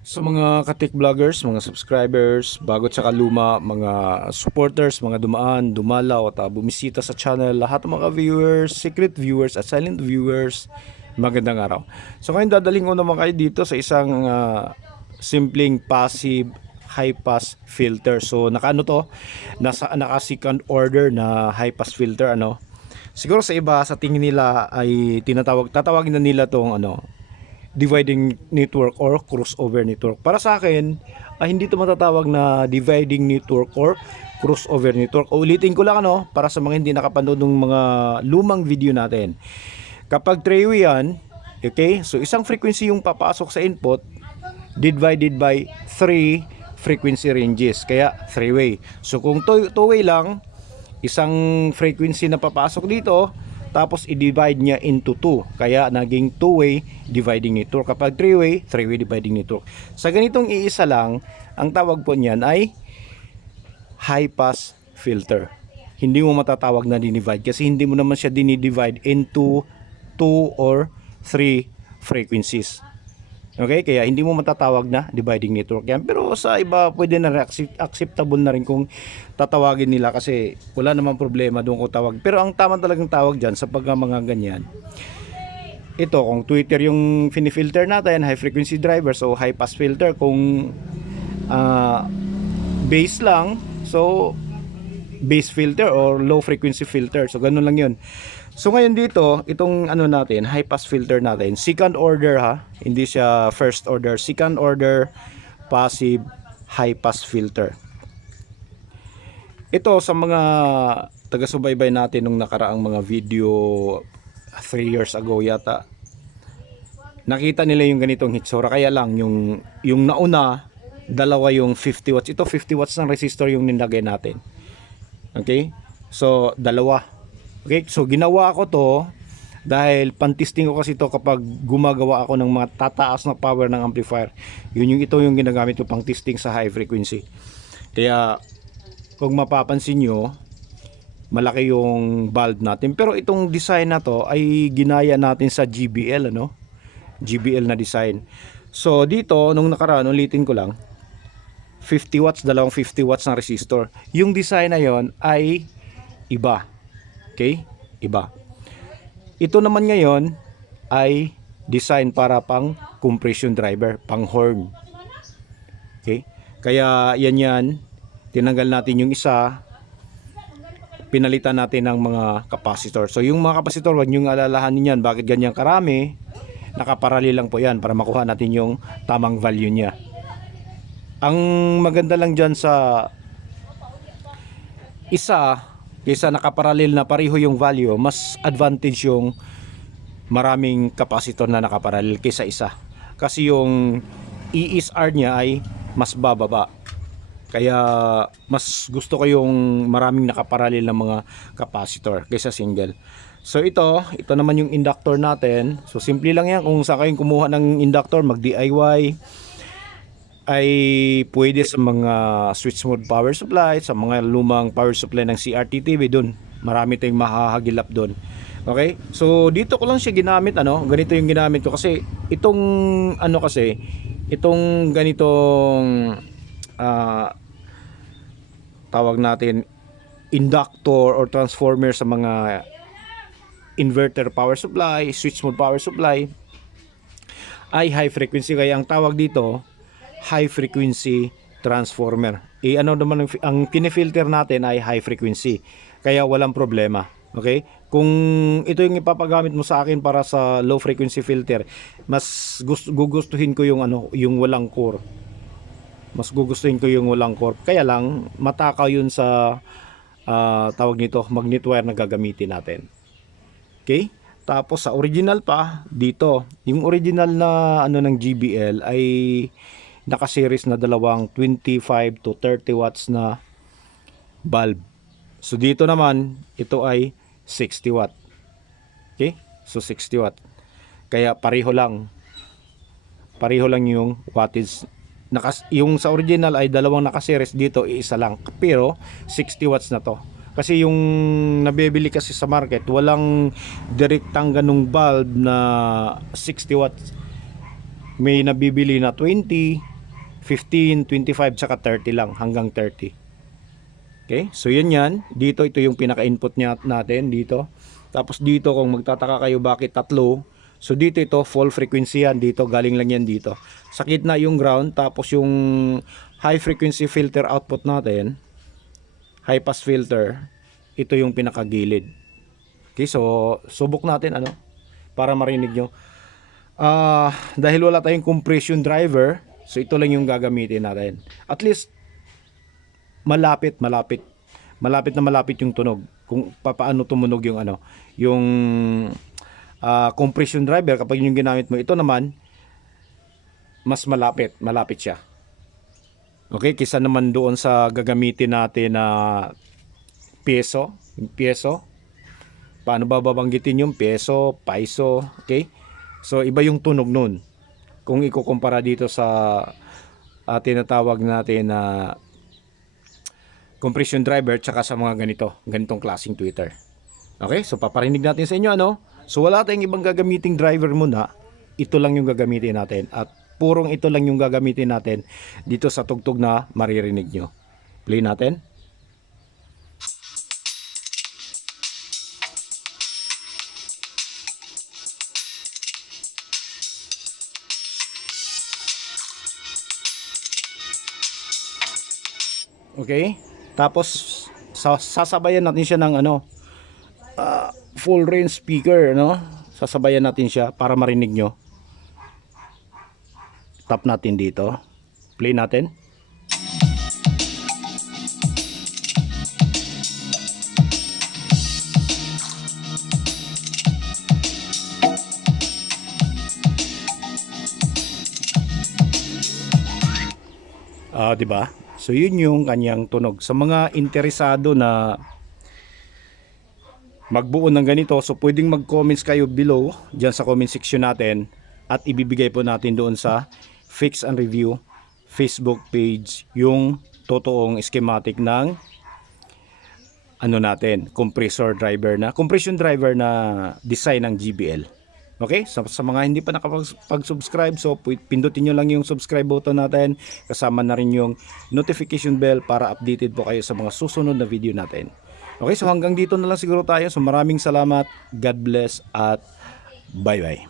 Sa mga katik vloggers, mga subscribers, bago at saka luma, mga supporters, mga dumaan, dumalaw at bumisita sa channel, lahat ng mga viewers, secret viewers at silent viewers, magandang araw. So ngayon dadaling ko naman kayo dito sa isang simpleng passive high pass filter. So nakaano to? Naka second order na high pass filter ano. Siguro sa iba sa tingin nila ay tatawagin na nila tong dividing network or crossover network. Para sa akin, hindi ito matatawag na dividing network or crossover network. Ulitin ko lang para sa mga hindi nakapanood ng mga lumang video natin. Kapag three-way yan, okay, so isang frequency yung papasok sa input divided by 3 frequency ranges. Kaya three-way. So kung two-way lang, isang frequency na papasok dito, tapos i-divide niya into 2, kaya naging two-way dividing network. Kapag three-way dividing network. Sa ganitong iisa lang, ang tawag po niyan ay high pass filter. Hindi mo matatawag na dinivide kasi hindi mo naman siya dinidivide into 2 or 3 frequencies. Okay, kaya hindi mo matatawag na dividing network yan. Pero sa iba pwede na acceptable na rin kung tatawagin nila kasi wala namang problema doon kung tawag. Pero ang tama talagang tawag dyan sa mga ganyan, ito kung Twitter yung filter natin, high frequency driver, so high pass filter. Kung bass lang, so bass filter or low frequency filter. So ganun lang yun. So ngayon dito, itong natin, high pass filter natin, second order hindi siya first order, second order passive high pass filter. Ito sa mga taga-subaybay natin nung nakaraang mga video 3 years ago yata, nakita nila yung ganitong hitsura. Kaya lang yung nauna, dalawa yung 50 watts. Ito 50 watts ng resistor yung nilagay natin. Okay? So dalawa. Okay, so ginawa ko to dahil pan-testing ko kasi to kapag gumagawa ako ng mga tataas na power ng amplifier. Ito yung ginagamit ko pang testing sa high frequency. Kaya kung mapapansin nyo, malaki yung bulb natin. Pero itong design na to ay ginaya natin sa GBL GBL na design. So dito nung nakaraan, ulitin ko lang, 50 watts, dalawang 50 watts na resistor. Yung design na yon ay iba. Okay? Iba. Ito naman ngayon ay design para pang compression driver, pang horn. Okay? Kaya yan, tinanggal natin yung isa, pinalitan natin ng mga capacitor. So yung mga capacitor, wag nyo alalahanin yan. Bakit ganyan karami? Nakaparallel lang po yan para makuha natin yung tamang value niya. Ang maganda lang dyan sa isa, kaysa nakaparallel na pareho yung value, mas advantage yung maraming capacitor na nakaparallel kaysa isa. Kasi yung ESR niya ay mas bababa. Kaya mas gusto ko yung maraming nakaparallel na mga capacitor kaysa single. So ito naman yung inductor natin. So simple lang yan. Kung saan kayong kumuha ng inductor, mag DIY, ay pwede sa mga switch mode power supply, sa mga lumang power supply ng CRT-TV. Doon marami tayong mahahagilap doon. Okay, so dito ko lang siya ginamit, ganito yung ginamit ko kasi itong itong ganitong tawag natin inductor or transformer sa mga inverter power supply, switch mode power supply ay high frequency, kaya ang tawag dito high frequency transformer. Naman ang pinifilter natin ay high frequency. Kaya walang problema. Okay? Kung ito yung ipapagamit mo sa akin para sa low frequency filter, mas gugustuhin ko yung yung walang core. Mas gugustuhin ko yung walang core. Kaya lang matakaw yun sa tawag nito, magnet wire na gagamitin natin. Okay? Tapos sa original pa dito, yung original na ng GBL ay naka-series na dalawang 25 to 30 watts na bulb. So dito naman, ito ay 60 watt. Okay? So 60 watt. Kaya pareho lang yung wattage. Yung sa original ay dalawang naka-series, dito isa lang. Pero 60 watts na to. Kasi yung nabibili kasi sa market, walang direktang ganung bulb na 60 watts. May nabibili na 20, 15, 25, tsaka 30 lang, hanggang 30. Okay, so yun yan. Dito, ito yung pinaka-input natin dito. Tapos dito, kung magtataka kayo bakit tatlo, so dito ito, full frequency yan. Dito, galing lang yan dito. Sa gitna yung ground, tapos yung high frequency filter output natin, high pass filter, ito yung pinakagilid. Okay, so subok natin ano, para marinig nyo. Dahil wala tayong compression driver, so ito lang yung gagamitin natin. At least malapit yung tunog. Kung paano tumunog yung ano, yung compression driver kapag yung ginamit mo. Ito naman mas malapit siya. Okay, kisa naman doon sa gagamitin natin na peso, yung peso. Paano ba babanggitin yung peso, piso, okay? So iba yung tunog nun. Kung ikukumpara dito sa tinatawag natin na compression driver tsaka sa mga ganitong klaseng tweeter. Okay? So paparinig natin sa inyo ano. So wala tayong ibang gagamiting driver muna. Ito lang yung gagamitin natin at purong ito lang yung gagamitin natin dito sa tugtog na maririnig nyo. Play natin. Okay? Tapos sasabayan natin siya ng ano, full range speaker, no? Sasabayan natin siya para marinig nyo. Tap natin dito. Play natin. Di ba? So yun yung kanyang tunog. Sa mga interesado na magbuo ng ganito, so pwedeng mag-comments kayo below diyan sa comment section natin at ibibigay po natin doon sa Fix and Review Facebook page yung totoong schematic ng ano natin, compression driver na design ng GBL. Okay? So, sa mga hindi pa nakapag-subscribe, so pindutin nyo lang yung subscribe button natin. Kasama na rin yung notification bell para updated po kayo sa mga susunod na video natin. Okay, so hanggang dito na lang siguro tayo. So maraming salamat. God bless at bye-bye.